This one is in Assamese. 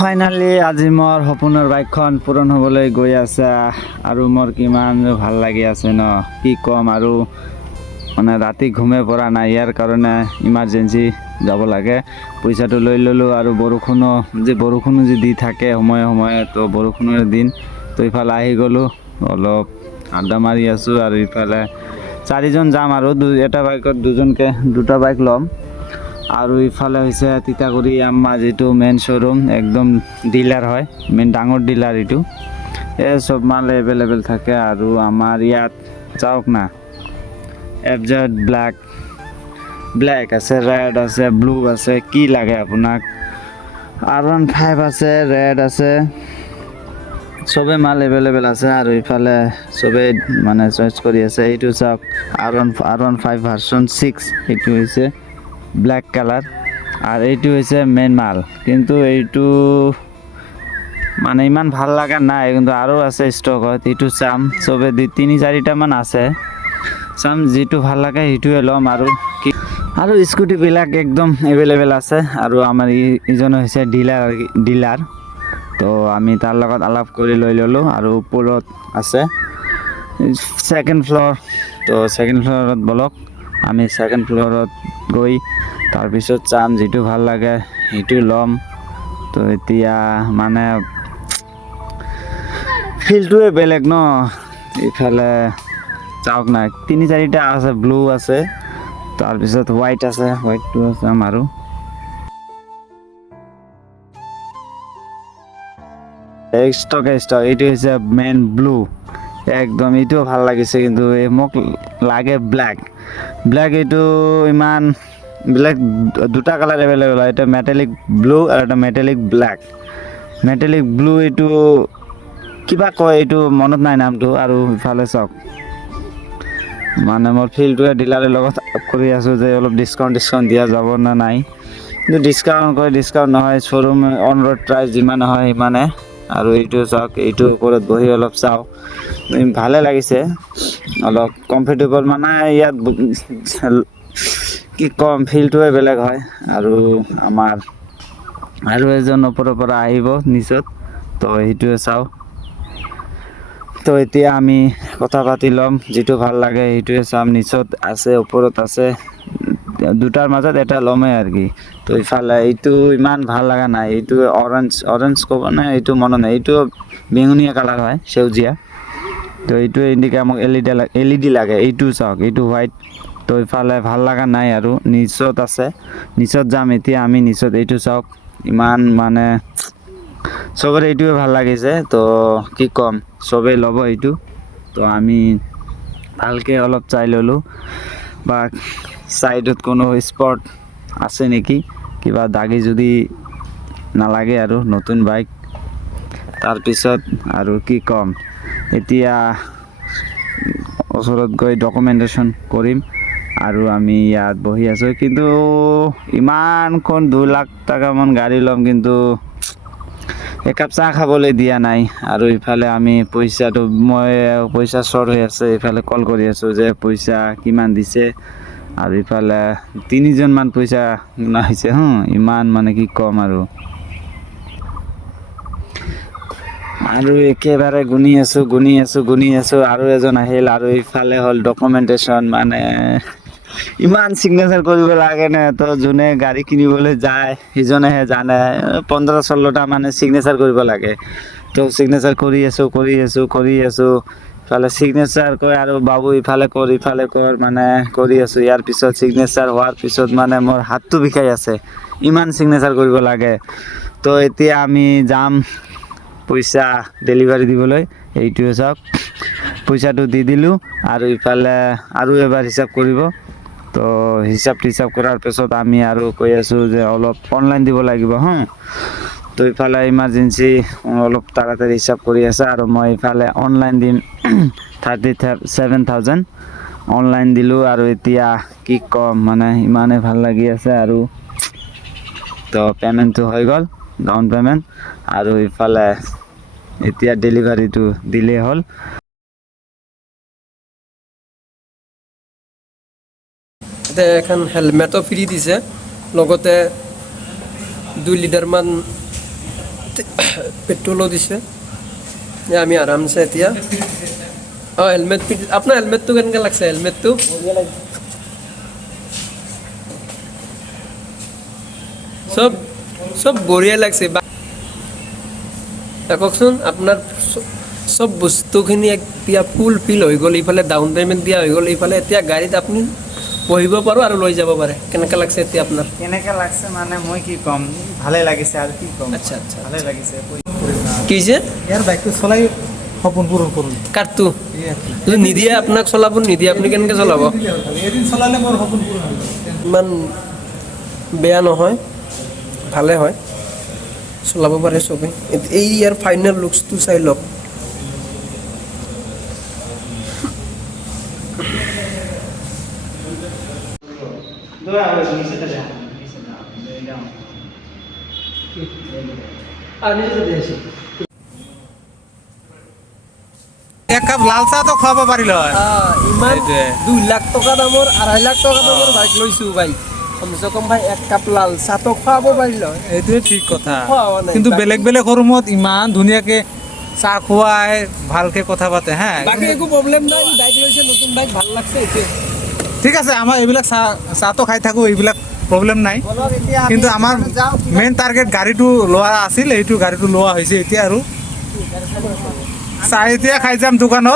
ফাইনালি আজি মোৰ সপোনৰ বাইকখন পূৰণ হ'বলৈ গৈ আছে আৰু মোৰ কিমান ভাল লাগি আছে ন কি ক'ম আৰু মানে ৰাতি ঘুমে পৰা নাই ইয়াৰ কাৰণে ইমাৰ্জেঞ্চি যাব লাগে পইচাটো লৈ ল'লোঁ আৰু বৰষুণো যে দি থাকে সময়ে সময়ে তো বৰষুণৰ দিন তো ইফালে আহি গ'লোঁ অলপ আড্ডা মাৰি আছোঁ আৰু ইফালে চাৰিজন যাম আৰু এটা বাইকত দুটা বাইক ল'ম আৰু ইফালে হৈছে তিতাগুৰি আম্মা যিটো মেইন শ্ব'ৰুম একদম ডিলাৰ হয় মেইন ডাঙৰ ডিলাৰ এইটো এই চব মাল এভেইলেবল থাকে আৰু আমাৰ ইয়াত চাওক না এফজেড ব্লেক আছে ৰেড আছে ব্লু আছে কি লাগে আপোনাক R15 আছে ৰেড আছে চবে মাল এভেইলেবল আছে আৰু ইফালে চবে মানে চইচ কৰি আছে এইটো চাওক R15 ভাৰ্চন 6 এইটো হৈছে ব্ল্যাক কালার আর এইটো হৈছে মেইন মাল কিন্তু এইটো মানে ইমান ভাল লাগা নাই কিন্তু আৰু আছে ষ্টকত এইটো চাম চবে 3-4টা মান আছে চাম যিটো ভাল লাগে সেইটোৱে ল'ম আৰু স্কুটিবিলাক একদম এভেইলেবল আছে আৰু আমাৰ ইজন হৈছে ডিলাৰ তো আমি তাৰ লগত আলাপ কৰি লৈ ল'লোঁ আৰু ওপৰত আছে সেকেন্ড ফ্লোৰ তো সেকেন্ড ফ্লোৰত বলক আমি সেকেন্ড ফ্লোৰত গৈ তাৰপিছত চাম যিটো ভাল লাগে সেইটো ল'ম তো এতিয়া মানে ফিল্ডটোৱে বেলেগ ন ইফালে চাওক না 3-4টা আছে ব্লু আছে তাৰপিছত হোৱাইট আছে হোৱাইটটো চাম আৰু ষ্টক এইটো হৈছে মেইন ব্লু একদম এইটোও ভাল লাগিছে কিন্তু মোক লাগে ব্ল্যাক এইটো ইমান ব্ল্যাক দুটা কালাৰ এভেইলেবল হয় এটা মেটালিক ব্লু আৰু এটা মেটালিক ব্লু এইটো কিবা কয় এইটো মনত নাই নামটো আৰু ইফালে চাওক মানে মোৰ ফিল্ডটোৱে ডিলাৰৰ লগত কৰি আছোঁ যে অলপ ডিছকাউণ্ট দিয়া যাব না নাই কিন্তু ডিছকাউণ্ট নহয় শ্ব'ৰুম অন ৰোড প্ৰাইচ যিমান হয় সিমানে আৰু এইটো চাওক এইটোৰ ওপৰত বহি অলপ চাওঁ ভালে লাগিছে অলপ কমফৰ্টেবল মানে ইয়াত কি কম ফিল্ডটোৱে বেলেগ হয় আৰু আমাৰ আৰু এজন ওপৰৰ পৰা আহিব নিচত তো সেইটোৱে চাওঁ তো এতিয়া আমি কথা পাতি ল'ম যিটো ভাল লাগে সেইটোৱে চাম নিচত আছে ওপৰত আছে দুটাৰ মাজত এটা ল'মেই আৰু কি তো ইফালে এইটো ইমান ভাল লগা নাই এইটো অৰেঞ্জ ক'ব নাই এইটো মনত নাই এইটো বেঙুনীয়া কালাৰ হয় সেউজীয়া তো এইটো ইণ্ডিকা মোক LED লাগে এইটো চাওক এইটো হোৱাইট তো ইফালে ভাল লগা নাই আৰু নিচত আছে নিচত যাম এতিয়া আমি নিচত এইটো চাওক ইমান মানে চবৰে এইটোৱে ভাল লাগিছে তো কি ক'ম চবেই ল'ব এইটো তো আমি ভালকৈ অলপ চাই ল'লোঁ বা ছাইডত কোনো স্পট আছে নেকি কিবা দাগি যদি নালাগে আৰু নতুন বাইক তাৰপিছত আৰু কি ক'ম এতিয়া ওচৰত গৈ ডকুমেণ্টেশ্যন কৰিম আৰু আমি ইয়াত বহি আছোঁ কিন্তু ইমানখন 2 লাখ টকামান গাড়ী ল'ম কিন্তু একাপ চাহ খাবলৈ দিয়া নাই আৰু ইফালে আমি পইচা শ্বৰ্ট হৈ আছে ইফালে কল কৰি আছোঁ যে পইচা কিমান দিছে আৰু ইফালে 3জন মান পইচা নাহিছে ইমান মানে কি ক'ম আৰু একেবাৰে গুনি আছোঁ আৰু এজন আহিল আৰু ইফালে হ'ল ডকুমেণ্টেশ্যন মানে ইমান চিগনেচাৰ কৰিব লাগে নে তো যোনে গাড়ী কিনিবলৈ যায় সিজনেহে জানে 15-16টা মানে চিগনেচাৰ কৰিব লাগে তো চিগনেচাৰ কৰি আছোঁ ইফালে চিগনেচাৰ কয় আৰু বাবু ইফালে কৰ মানে কৰি আছোঁ ইয়াৰ পিছত চিগনেচাৰ হোৱাৰ পিছত মানে মোৰ হাতটো বিষাই আছে ইমান চিগনেচাৰ কৰিব লাগে তো এতিয়া আমি যাম পইচা ডেলিভাৰী দিবলৈ এইটোৱে চাওক পইচাটো দি দিলোঁ আৰু ইফালে আৰু এবাৰ হিচাপ কৰিব তো হিচাপ কৰাৰ পিছত আমি আৰু কৈ আছোঁ যে অলপ অনলাইন দিব লাগিব তো ইফালে ইমাৰ্জেঞ্চি অলপ তাড়াতাড়ি হিচাপ কৰি আছে আৰু মই ইফালে অনলাইন দিম 37,000 অনলাইন দিলোঁ আৰু এতিয়া কি ক'ম মানে ইমানেই ভাল লাগি আছে আৰু তো পে'মেণ্টটো হৈ গ'ল ডাউন পে'মেণ্ট আৰু ইফালে এতিয়া ডেলিভাৰীটো দিলেই হ'ল এখন হেলমেটও ফ্ৰী দিছে লগতে 2 লিটাৰমান পেট্ৰলো দিছে আমি আৰামছে এতিয়া হেলমেট আপোনাৰ হেলমেটটো কেনেকৈ লাগছে হেলমেটটো চব চব বঢ়িয়া লাগছে কওকচোন আপোনাৰ চব বস্তুখিনি এতিয়া ফুল ফিল হৈ গ'ল ইফালে ডাউন পে'মেণ্ট দিয়া হৈ গ'ল ইফালে এতিয়া গাড়ীত আপুনি বহিব পাৰোঁ আৰু লৈ যাব পাৰে কেনেকৈ লাগছে এতিয়া আপোনাৰ কেনেকৈ লাগছে মানে মই কি ক'ম ভালে লাগিছে আৰু কি ক'ম আচ্ছা আচ্ছা ভালে লাগিছে কি যে ইয়াৰ বাইকটো চলাই সপোন পূৰণ কৰোঁ কাৰটো যদি নিদিয়ে আপোনাক চলাব নিদিয়ে আপুনি কেনেকৈ চলাব এদিন চলালে মোৰ সপোন পূৰণ হৈ গ'ল ইমান বেয়া নহয় ভালে হয় চলাব পাৰে চবেই এই ইয়াৰ ফাইনেল লুকছটো চাই লওক এক কাপ লাল চাহটো খুৱাব পাৰিলে হয় ইমান সেইটোৱে। 2 লাখ টকা দামৰ 2.5 লাখ টকা দামৰ বাইক লৈছোঁ বাইক কমচে কম ভাই এক কাপ লাল চাহটো খুৱাব পাৰিলে হয় এইটোৱে ঠিক কথা খোৱা নাই। কিন্তু বেলেগ বেলেগ ৰুমত ইমান ধুনীয়াকে চাহ খুৱাই ভালকে কথা পাতে হা বাকী একো প্ৰব্লেম নাই বাইক লৈছে নতুন বাইক ভাল লাগছে এইটোৱে ঠিক আছে আমাৰ এইবিলাক চাহটো খাই থাকোঁ এইবিলাক প্ৰব্লেম নাই কিন্তু আমাৰ মেইন টাৰ্গেট গাড়ীটো লোৱা আছিল এইটো গাড়ীটো লোৱা হৈছে এতিয়া আৰু চাহ এতিয়া খাই যাম দোকানত